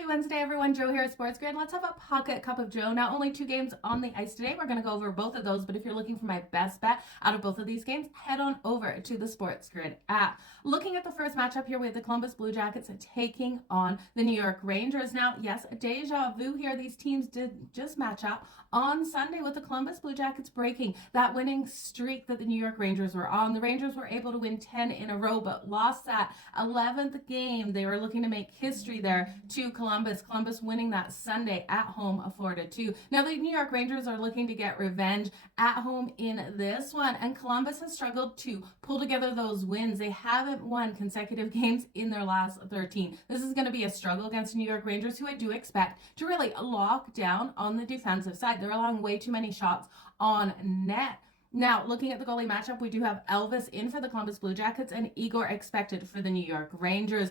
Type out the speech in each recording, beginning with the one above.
Happy Wednesday, everyone. Jo here at SportsGrid. Let's have a pocket cup of Jo. Now, only 2 games on the ice today. We're going to go over both of those, but if you're looking for my best bet out of both of these games, head on over to the SportsGrid app. Looking at the first matchup here, we have the Columbus Blue Jackets taking on the New York Rangers. Now, yes, deja vu here. These teams did just match up on Sunday with the Columbus Blue Jackets breaking that winning streak that the New York Rangers were on. The Rangers were able to win 10 in a row, but lost that 11th game. They were looking to make history there to Columbus. Columbus winning that Sunday at home 4-2. Now the New York Rangers are looking to get revenge at home in this one, and Columbus has struggled to pull together those wins. They haven't won consecutive games in their last 13. This is going to be a struggle against the New York Rangers, who I do expect to really lock down on the defensive side. They're allowing way too many shots on net. Now, looking at the goalie matchup, we do have Elvis in for the Columbus Blue Jackets and Igor expected for the New York Rangers.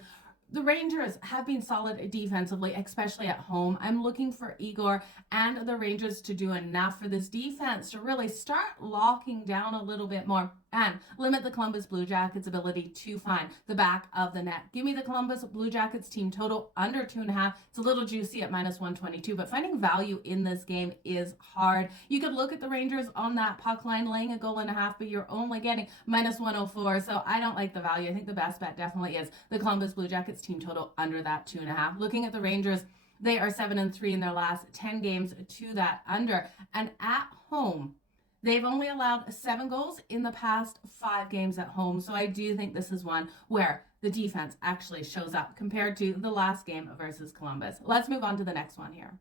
The Rangers have been solid defensively, especially at home. I'm looking for Igor and the Rangers to do enough for this defense to really start locking down a little bit more and limit the Columbus Blue Jackets' ability to find the back of the net. Give me the Columbus Blue Jackets team total under 2.5. It's a little juicy at -122, but finding value in this game is hard. You could look at the Rangers on that puck line laying a goal and a half, but you're only getting -104, so I don't like the value. I think the best bet definitely is the Columbus Blue Jackets team total under that 2.5. Looking at the Rangers, they are 7-3 in their last 10 games to that under, and at home, they've only allowed 7 goals in the past 5 games at home. So I do think this is one where the defense actually shows up compared to the last game versus Columbus. Let's move on to the next one here.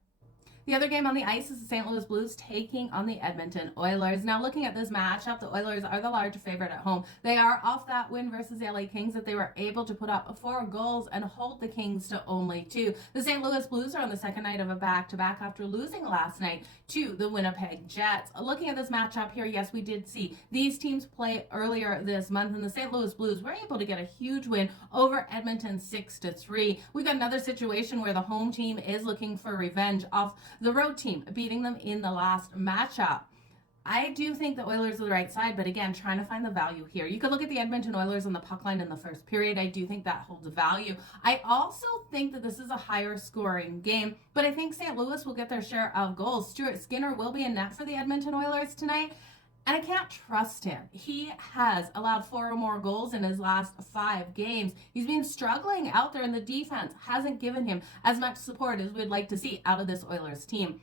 The other game on the ice is the St. Louis Blues taking on the Edmonton Oilers. Now, looking at this matchup, the Oilers are the larger favorite at home. They are off that win versus the LA Kings that they were able to put up 4 goals and hold the Kings to only 2. The St. Louis Blues are on the second night of a back-to-back after losing last night to the Winnipeg Jets. Looking at this matchup here, yes, we did see these teams play earlier this month, and the St. Louis Blues were able to get a huge win over Edmonton 6-3. We've got another situation where the home team is looking for revenge off the road team, beating them in the last matchup. I do think the Oilers are the right side, but again, trying to find the value here. You could look at the Edmonton Oilers on the puck line in the first period. I do think that holds value. I also think that this is a higher scoring game, but I think St. Louis will get their share of goals. Stuart Skinner will be in net for the Edmonton Oilers tonight, and I can't trust him. He has allowed 4 or more goals in his last 5 games. He's been struggling out there, and the defense hasn't given him as much support as we'd like to see out of this Oilers team.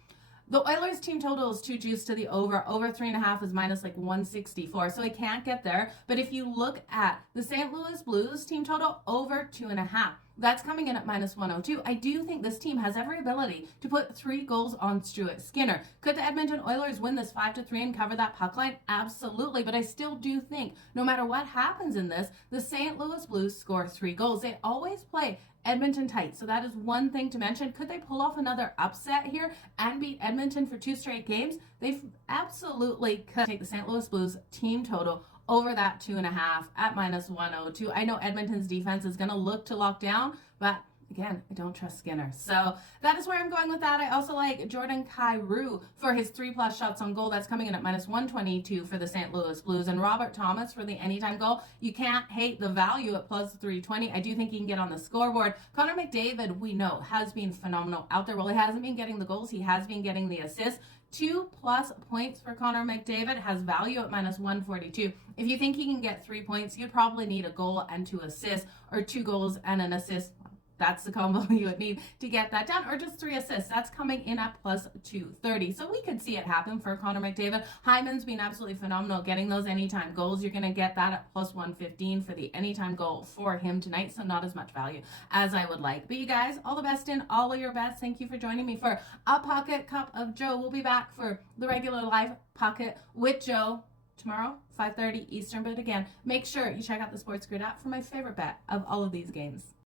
The Oilers team total is too juiced to the over. Over 3.5 is minus 164, so I can't get there. But if you look at the St. Louis Blues team total, over 2.5. That's coming in at -102. I do think this team has every ability to put 3 goals on Stuart Skinner. Could the Edmonton Oilers win this 5-3 and cover that puck line? Absolutely, but I still do think no matter what happens in this, the St. Louis Blues score 3 goals. They always play Edmonton tight, so that is one thing to mention. Could they pull off another upset here and beat Edmonton for 2 straight games? They absolutely could. Take the St. Louis Blues team total over that 2.5 at -102. I know Edmonton's defense is going to look to lock down, but again, I don't trust Skinner. So that is where I'm going with that. I also like Jordan Kyrou for his 3+ shots on goal. That's coming in at -122 for the St. Louis Blues. And Robert Thomas for the anytime goal. You can't hate the value at +320. I do think he can get on the scoreboard. Connor McDavid, we know, has been phenomenal out there. Well, he hasn't been getting the goals. He has been getting the assists. 2+ points for Connor McDavid has value at -142. If you think he can get 3 points, you'd probably need a goal and 2 assists, or 2 goals and an assist. That's the combo you would need to get that done, or just 3 assists. That's coming in at +230. So we could see it happen for Connor McDavid. Hyman's been absolutely phenomenal getting those anytime goals. You're going to get that at +115 for the anytime goal for him tonight, so not as much value as I would like. But you guys, all the best in all of your bets. Thank you for joining me for a pocket cup of Jo. We'll be back for the regular live pocket with Jo tomorrow, 5:30 Eastern. But again, make sure you check out the SportsGrid app for my favorite bet of all of these games.